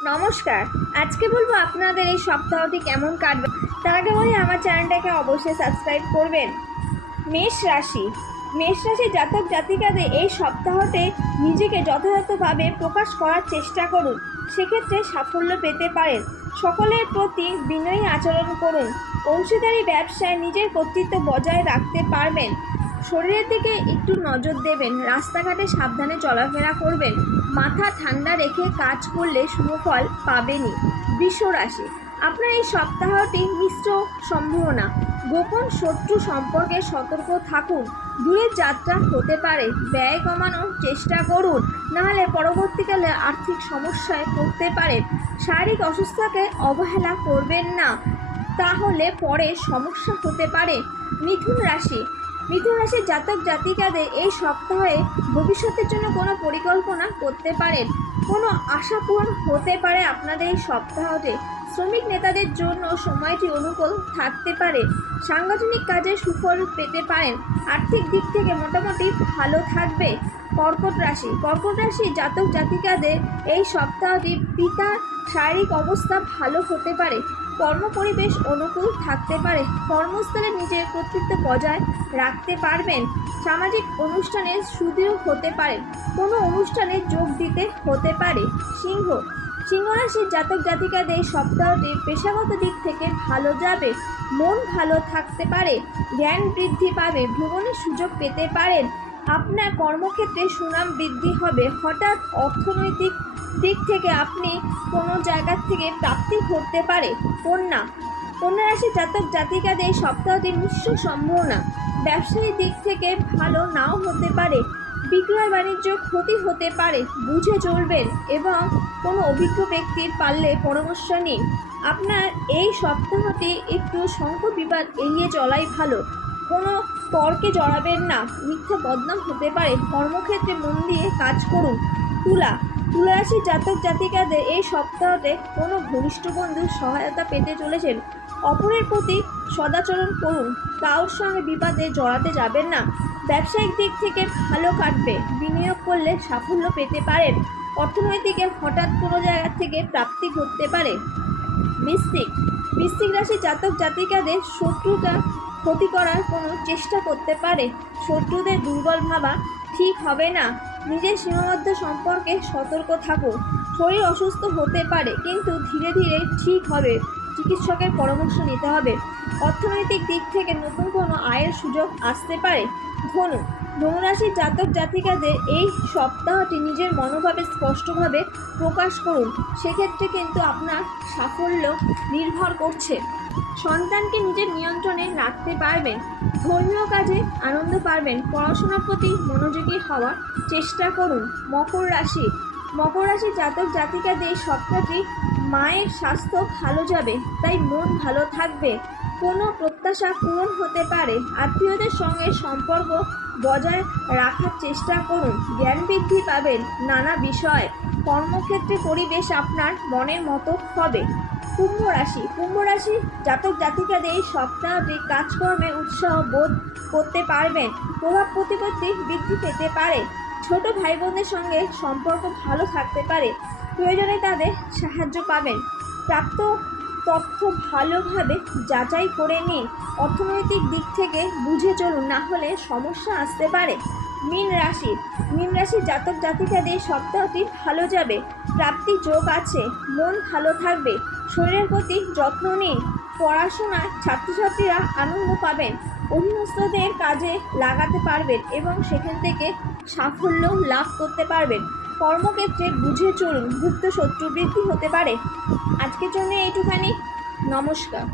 নমস্কার। আজকে বলবো আপনাদের এই সপ্তাহটি কেমন কাটবে। তার আগে বলি আমার চ্যানেলটাকে অবশ্যই সাবস্ক্রাইব করবেন। মেষ রাশি জাতক জাতিকাদের এই সপ্তাহতে নিজেকে যথাযথভাবে প্রকাশ করার চেষ্টা করুন, সেক্ষেত্রে সাফল্য পেতে পারেন। সকলের প্রতি বিনয়ী আচরণ করুন। অংশীদারি ব্যবসায় নিজের কর্তৃত্ব বজায় রাখতে পারবেন। শরীরের দিকে একটু নজর দেবেন। রাস্তাঘাটে সাবধানে চলাফেরা করবেন। মাথা ঠান্ডা রেখে কাজ করলে শুভফল পাবেনই। বৃষ রাশি, আপনার এই সপ্তাহটি মিশ্র সম্ভাবনা। গোপন শত্রু সম্পর্কে সতর্ক থাকুন। দূরের যাত্রা হতে পারে, ব্যয় কমানোর চেষ্টা করুন, নাহলে পরবর্তীকালে আর্থিক সমস্যায় পড়তে পারেন। শারীরিক অসুস্থতাকে অবহেলা করবেন না, তাহলে পরে সমস্যা হতে পারে। মিথুন রাশির জাতক জাতিকাদের এই সপ্তাহে ভবিষ্যতের জন্য কোনো পরিকল্পনা করতে পারেন। কোনো আশা পূরণ হতে পারে আপনাদের এই সপ্তাহতে। শ্রমিক নেতাদের জন্য সময়টি অনুকূল থাকতে পারে। সাংগঠনিক কাজে সুফল পেতে পারেন। আর্থিক দিক থেকে মোটামুটি ভালো থাকবে। কর্কট রাশি জাতক জাতিকাদের এই সপ্তাহটি পিতার শারীরিক অবস্থা ভালো হতে পারে। কর্মপরিবেশ অনুকূল থাকতে পারে। কর্মস্থলে নিজের কর্তৃত্ব বজায় রাখতে পারবেন। সামাজিক অনুষ্ঠানে সুদৃঢ় হতে পারেন। কোনো অনুষ্ঠানে যোগ দিতে হতে পারে। সিংহ রাশির জাতক জাতিকাদের এই সপ্তাহটি পেশাগত দিক থেকে ভালো যাবে। মন ভালো থাকতে পারে। জ্ঞান বৃদ্ধি পাবে। ভ্রমণের সুযোগ পেতে পারেন। আপনার কর্মক্ষেত্রে সুনাম বৃদ্ধি হবে। হঠাৎ অর্থনৈতিক দিক থেকে আপনি কোনো জায়গা থেকে প্রাপ্তি ঘটতে পারে। কন্যা রাশির জাতক জাতিকাদের এই সপ্তাহটি মিশ্র সম্ভাবনা। ব্যবসায়িক দিক থেকে ভালো নাও হতে পারে। বিক্রয় বাণিজ্য ক্ষতি হতে পারে, বুঝে চলবেন এবং কোনো অভিজ্ঞ ব্যক্তির পারলে পরামর্শ নিন। আপনার এই সপ্তাহটি একটু সংকট বিবাদ এড়িয়ে চলাই ভালো। কোনো তর্কে জড়াবেন না, মিথ্যা বদনাম হতে পারে। কর্মক্ষেত্রে মন দিয়ে কাজ করুন। তুলা রাশির জাতক জাতিকাদের এই সপ্তাহতে কোনো ঘনিষ্ঠ বন্ধুর সহায়তা পেতে চলেছেন। অপরের প্রতি সদাচরণ করুন। কারোর সঙ্গে বিবাদে জড়াতে যাবেন না। ব্যবসায়িক দিক থেকে ভালো কাটবে। বিনিয়োগ করলে সাফল্য পেতে পারেন। অর্থনৈতিকে হঠাৎ কোনো জায়গা থেকে প্রাপ্তি ঘটতে পারে। বৃশ্চিক রাশির জাতক জাতিকাদের শত্রুতা ক্ষতি করার কোনো চেষ্টা করতে পারে। শত্রুদের দুর্বল ভাবা ঠিক হবে না। নিজের সীমাবদ্ধ সম্পর্কে সতর্ক থাকুন। শরীর অসুস্থ হতে পারে, কিন্তু ধীরে ধীরে ঠিক হবে। চিকিৎসকের পরামর্শ নিতে হবে। অর্থনৈতিক দিক থেকে নতুন কোনো আয়ের সুযোগ আসতে পারে। ধনু রাশির জাতক জাতিকাদের এই সপ্তাহটি নিজের মনোভাবে স্পষ্টভাবে প্রকাশ করুন, সেক্ষেত্রে কিন্তু আপনার সাফল্য নির্ভর করছে। সন্তানকে নিজের নিয়ন্ত্রণে রাখতে পারবেন। ধর্মীয় কাজে আনন্দ পাবেন। পড়াশোনার প্রতি মনোযোগী হওয়ার চেষ্টা করুন। মকর রাশির জাতক জাতিকাদের এই সপ্তাহটি মায়ের স্বাস্থ্য ভালো যাবে, তাই মন ভালো থাকবে। কোনো প্রত্যাশা পূরণ হতে পারে। আত্মীয়দের সঙ্গে সম্পর্ক বজায় রাখার চেষ্টা করুন। জ্ঞান বৃদ্ধি পাবেন নানা বিষয়ে। কর্মক্ষেত্রে পরিবেশ আপনার মনের মতো হবে। কুম্ভ রাশি জাতক জাতিকাদের এই সপ্তাহটি কাজকর্মে উৎসাহ বোধ করতে পারবেন। প্রভাব প্রতিপত্তি বৃদ্ধি পেতে পারে। ছোট ভাই বোনদের সঙ্গে সম্পর্ক ভালো থাকতে পারে। প্রয়োজনে তাদের সাহায্য পাবেন। প্রাপ্ত তথ্য ভালোভাবে যাচাই করে নিন। অর্থনৈতিক দিক থেকে বুঝে চলুন, না হলে সমস্যা আসতে পারে। মীন রাশির জাতক জাতিকাদের সপ্তাহটি ভালো যাবে। প্রাপ্তি যোগ আছে। মন ভালো থাকবে। শরীরের প্রতি যত্ন নিন। পড়াশোনায় ছাত্রছাত্রীরা আনন্দ পাবেন। অধীনস্থদের কাজে লাগাতে পারবেন এবং সেখান থেকে সাফল্য লাভ করতে পারবেন। কর্মক্ষেত্রে বুঝে চলুন, গুপ্ত শত্রু বৃদ্ধি হতে পারে। আজকের জন্য এইটুখানি। নমস্কার।